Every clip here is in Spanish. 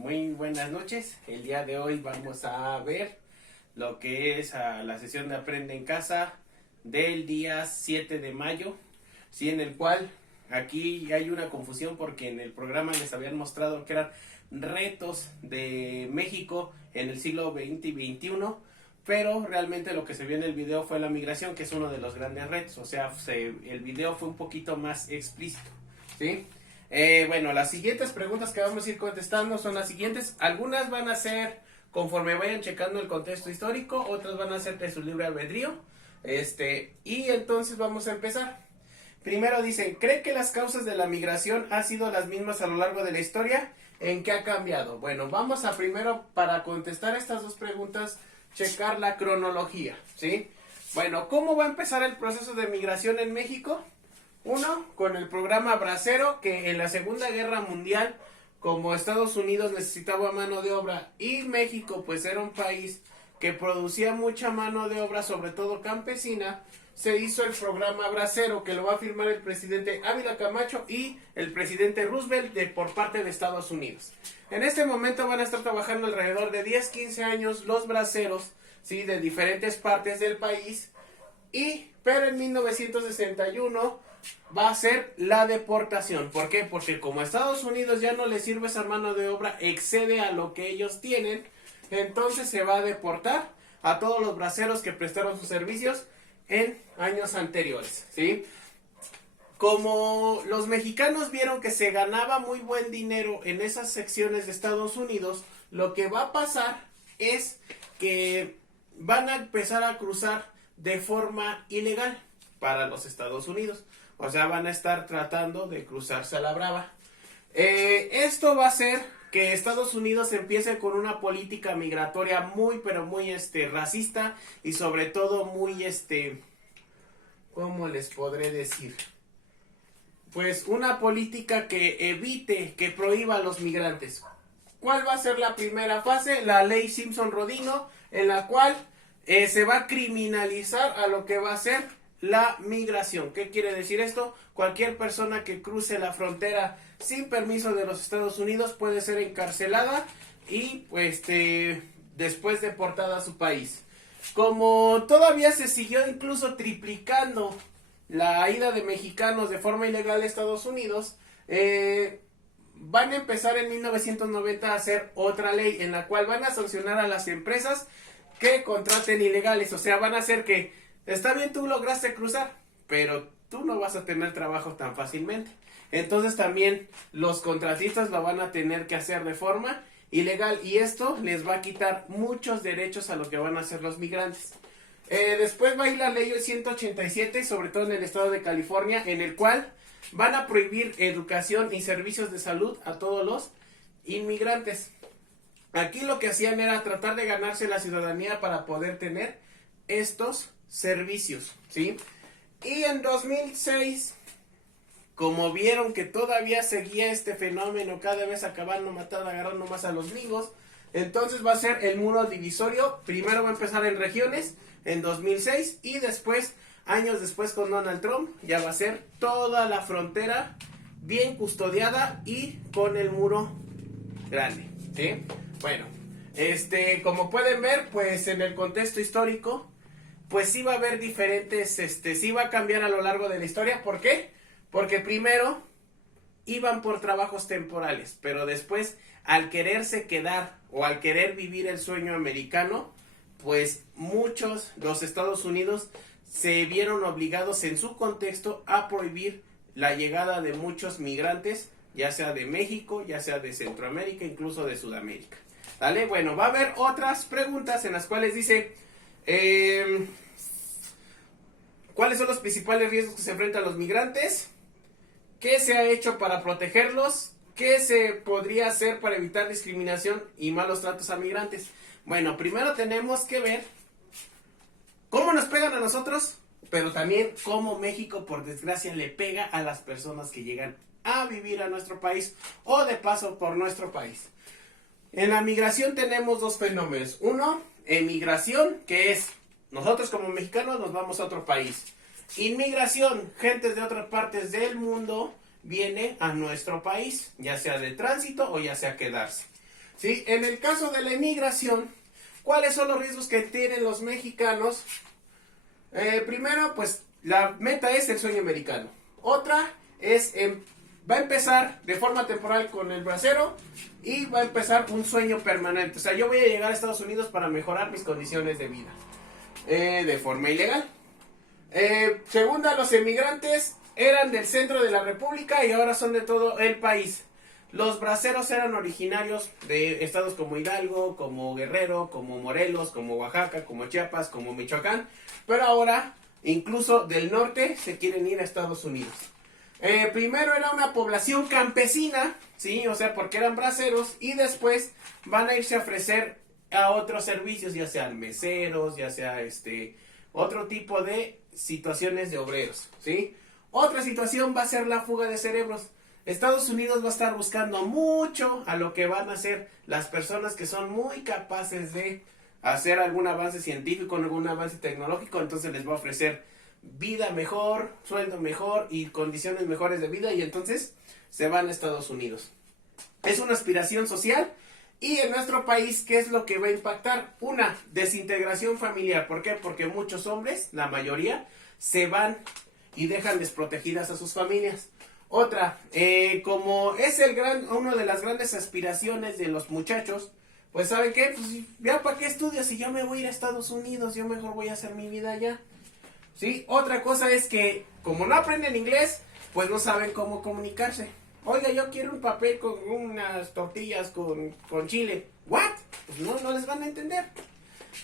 Muy buenas noches. El día de hoy vamos a ver lo que es la sesión de Aprende en Casa del día 7 de mayo, ¿sí? En el cual aquí hay una confusión porque en el programa les habían mostrado que eran retos de México en el siglo XX y XXI, pero realmente lo que se vio en el video fue la migración, que es uno de los grandes retos. O sea, el video fue un poquito más explícito, ¿sí? Bueno, las siguientes preguntas que vamos a ir contestando son las siguientes. Algunas van a ser conforme vayan checando el contexto histórico, otras van a ser de su libre albedrío. Y entonces vamos a empezar. Primero dicen, ¿cree que las causas de la migración han sido las mismas a lo largo de la historia? ¿En qué ha cambiado? Bueno, vamos a primero, para contestar estas dos preguntas, checar la cronología, ¿sí? Bueno, ¿cómo va a empezar el proceso de migración en México? Uno, con el programa Bracero, que en la Segunda Guerra Mundial, como Estados Unidos necesitaba mano de obra y México pues era un país que producía mucha mano de obra, sobre todo campesina, se hizo el programa Bracero, que lo va a firmar el presidente Ávila Camacho y el presidente Roosevelt por parte de Estados Unidos. En este momento van a estar trabajando alrededor de 10-15 años los braceros, ¿sí? De diferentes partes del país, pero en 1961 va a ser la deportación. ¿Por qué? Porque como a Estados Unidos ya no le sirve esa mano de obra, excede a lo que ellos tienen, entonces se va a deportar a todos los braceros que prestaron sus servicios en años anteriores, ¿sí? Como los mexicanos vieron que se ganaba muy buen dinero en esas secciones de Estados Unidos, lo que va a pasar es que van a empezar a cruzar de forma ilegal para los Estados Unidos. O sea, van a estar tratando de cruzarse a la brava. Esto va a hacer que Estados Unidos empiece con una política migratoria muy, pero muy racista y sobre todo muy, ¿cómo les podré decir? Pues una política que evite, que prohíba a los migrantes. ¿Cuál va a ser la primera fase? La ley Simpson-Rodino, en la cual se va a criminalizar a lo que va a ser la migración. ¿Qué quiere decir esto? Cualquier persona que cruce la frontera sin permiso de los Estados Unidos puede ser encarcelada y después deportada a su país. Como todavía se siguió incluso triplicando la ida de mexicanos de forma ilegal a Estados Unidos, van a empezar en 1990 a hacer otra ley en la cual van a sancionar a las empresas que contraten ilegales. O sea, van a hacer que está bien, tú lograste cruzar, pero tú no vas a tener trabajo tan fácilmente. Entonces también los contratistas lo van a tener que hacer de forma ilegal y esto les va a quitar muchos derechos a lo que van a hacer los migrantes. Después va a ir la ley 187, sobre todo en el estado de California, en el cual van a prohibir educación y servicios de salud a todos los inmigrantes. Aquí lo que hacían era tratar de ganarse la ciudadanía para poder tener estos servicios, ¿sí? Y en 2006, como vieron que todavía seguía este fenómeno, cada vez agarrando más a los migos, entonces va a ser el muro divisorio. Primero va a empezar en regiones, en 2006, y después, años después con Donald Trump, ya va a ser toda la frontera bien custodiada y con el muro grande, ¿sí? Bueno, como pueden ver, pues en el contexto histórico, pues sí va a haber diferentes, sí va a cambiar a lo largo de la historia. ¿Por qué? Porque primero iban por trabajos temporales, pero después al quererse quedar o al querer vivir el sueño americano, pues los Estados Unidos se vieron obligados en su contexto a prohibir la llegada de muchos migrantes, ya sea de México, ya sea de Centroamérica, incluso de Sudamérica. ¿Vale? Bueno, va a haber otras preguntas en las cuales dice, ¿cuáles son los principales riesgos que se enfrentan los migrantes? ¿Qué se ha hecho para protegerlos? ¿Qué se podría hacer para evitar discriminación y malos tratos a migrantes? Bueno, primero tenemos que ver cómo nos pegan a nosotros, pero también cómo México, por desgracia, le pega a las personas que llegan a vivir a nuestro país o de paso por nuestro país. En la migración tenemos dos fenómenos. Uno, emigración, que es nosotros como mexicanos nos vamos a otro país. Inmigración, gente de otras partes del mundo viene a nuestro país, ya sea de tránsito o ya sea quedarse. ¿sí? En el caso de la inmigración, ¿cuáles son los riesgos que tienen los mexicanos? Primero, pues la meta es el sueño americano. Otra es, va a empezar de forma temporal con el bracero y va a empezar un sueño permanente. O sea, yo voy a llegar a Estados Unidos para mejorar mis condiciones de vida de forma ilegal. Segunda, los emigrantes eran del centro de la República y ahora son de todo el país. Los braceros eran originarios de estados como Hidalgo, como Guerrero, como Morelos, como Oaxaca, como Chiapas, como Michoacán, pero ahora incluso del norte se quieren ir a Estados Unidos. Primero era una población campesina, ¿sí? O sea, porque eran braceros, y después van a irse a ofrecer a otros servicios, ya sean meseros, ya sea otro tipo de situaciones de obreros, ¿sí? Otra situación va a ser la fuga de cerebros. Estados Unidos va a estar buscando mucho a lo que van a hacer las personas que son muy capaces de hacer algún avance científico, algún avance tecnológico, entonces les va a ofrecer vida mejor, sueldo mejor y condiciones mejores de vida, y entonces se van a Estados Unidos. Es una aspiración social, y en nuestro país, ¿qué es lo que va a impactar? Una desintegración familiar. ¿Por qué? Porque muchos hombres, la mayoría, se van y dejan desprotegidas a sus familias. Otra, como es una de las grandes aspiraciones de los muchachos, pues ¿saben qué? Pues ya para qué estudio si yo me voy a ir a Estados Unidos, yo mejor voy a hacer mi vida allá. ¿Sí? Otra cosa es que como no aprenden inglés, pues no saben cómo comunicarse. Oiga, yo quiero un papel con unas tortillas con chile. ¿What? Pues no les van a entender.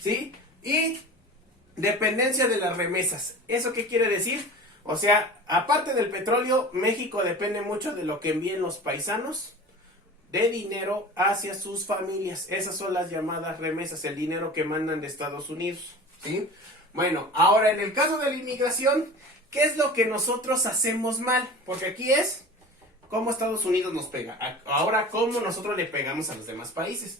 ¿Sí? Y dependencia de las remesas. ¿Eso qué quiere decir? O sea, aparte del petróleo, México depende mucho de lo que envíen los paisanos de dinero hacia sus familias. Esas son las llamadas remesas, el dinero que mandan de Estados Unidos. ¿Sí? Bueno, ahora en el caso de la inmigración, ¿qué es lo que nosotros hacemos mal? Porque aquí es cómo Estados Unidos nos pega. Ahora, cómo nosotros le pegamos a los demás países.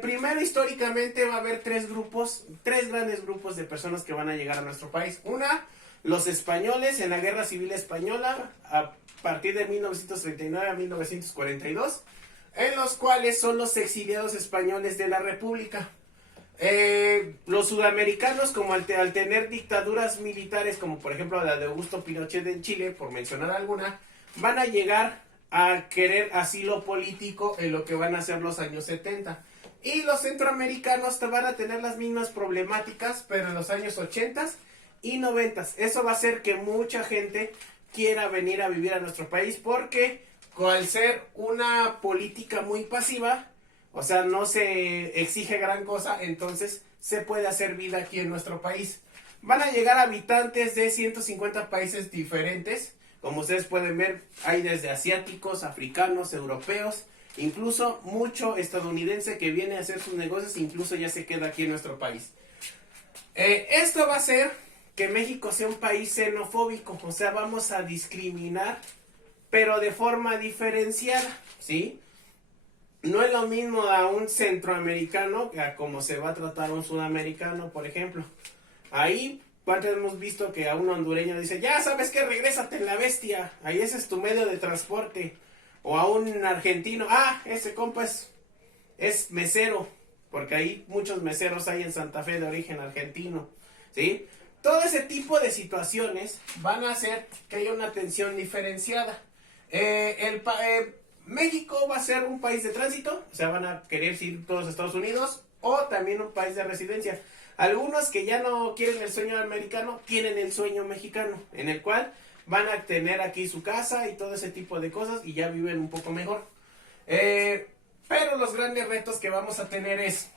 Primero, históricamente va a haber tres grandes grupos de personas que van a llegar a nuestro país. Los españoles en la Guerra Civil Española, a partir de 1939 a 1942, en los cuales son los exiliados españoles de la República. Los sudamericanos, como al tener dictaduras militares, como por ejemplo la de Augusto Pinochet en Chile, por mencionar alguna, van a llegar a querer asilo político en lo que van a ser los años 70. Y los centroamericanos van a tener las mismas problemáticas, pero en los años 80 y 90. Eso va a hacer que mucha gente quiera venir a vivir a nuestro país, porque al ser una política muy pasiva, o sea, no se exige gran cosa, entonces se puede hacer vida aquí en nuestro país. Van a llegar habitantes de 150 países diferentes. Como ustedes pueden ver, hay desde asiáticos, africanos, europeos, incluso mucho estadounidense que viene a hacer sus negocios, incluso ya se queda aquí en nuestro país. Esto va a hacer que México sea un país xenofóbico, o sea, vamos a discriminar, pero de forma diferenciada, ¿sí? No es lo mismo a un centroamericano que a como se va a tratar a un sudamericano, por ejemplo. Ahí, ¿cuántos hemos visto que a un hondureño dice, ya sabes que regrésate en la bestia, ahí ese es tu medio de transporte? O a un argentino, ese compa es mesero, porque ahí muchos meseros hay en Santa Fe de origen argentino, ¿sí? Todo ese tipo de situaciones van a hacer que haya una atención diferenciada. México va a ser un país de tránsito, o sea, van a querer ir todos a Estados Unidos, o también un país de residencia. Algunos que ya no quieren el sueño americano, tienen el sueño mexicano, en el cual van a tener aquí su casa y todo ese tipo de cosas, y ya viven un poco mejor. Pero los grandes retos que vamos a tener es,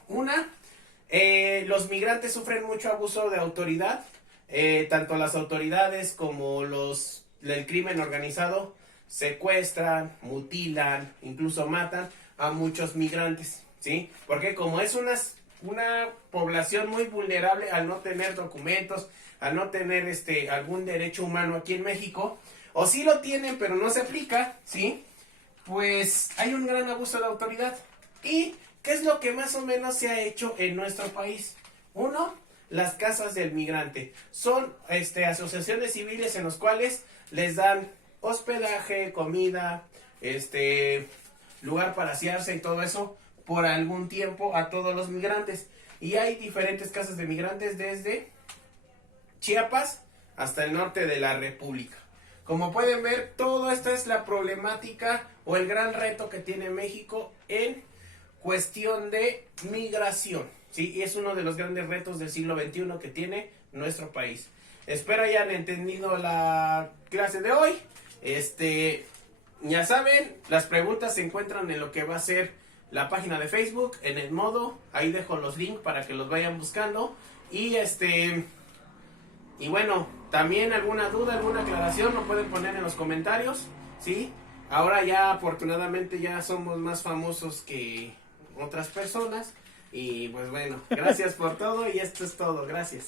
los migrantes sufren mucho abuso de autoridad, tanto las autoridades como el crimen organizado secuestran, mutilan, incluso matan a muchos migrantes, ¿sí? Porque como es una población muy vulnerable al no tener documentos, al no tener algún derecho humano aquí en México, o sí lo tienen pero no se aplica, ¿sí? Pues hay un gran abuso de autoridad. ¿Y qué es lo que más o menos se ha hecho en nuestro país? Las casas del migrante. Son asociaciones civiles lugar para asearse y todo eso por algún tiempo a todos los migrantes. Y hay diferentes casas de migrantes desde Chiapas hasta el norte de la República. Como pueden ver, todo esto es la problemática o el gran reto que tiene México en cuestión de migración. Sí, y es uno de los grandes retos del siglo XXI que tiene nuestro país. Espero hayan entendido la clase de hoy. Ya saben, las preguntas se encuentran en lo que va a ser la página de Facebook, en el modo, ahí dejo los links para que los vayan buscando. Y bueno, también alguna duda, alguna aclaración lo pueden poner en los comentarios, ¿sí? Ahora ya afortunadamente ya somos más famosos que otras personas. Y pues bueno, gracias por todo y esto es todo, gracias.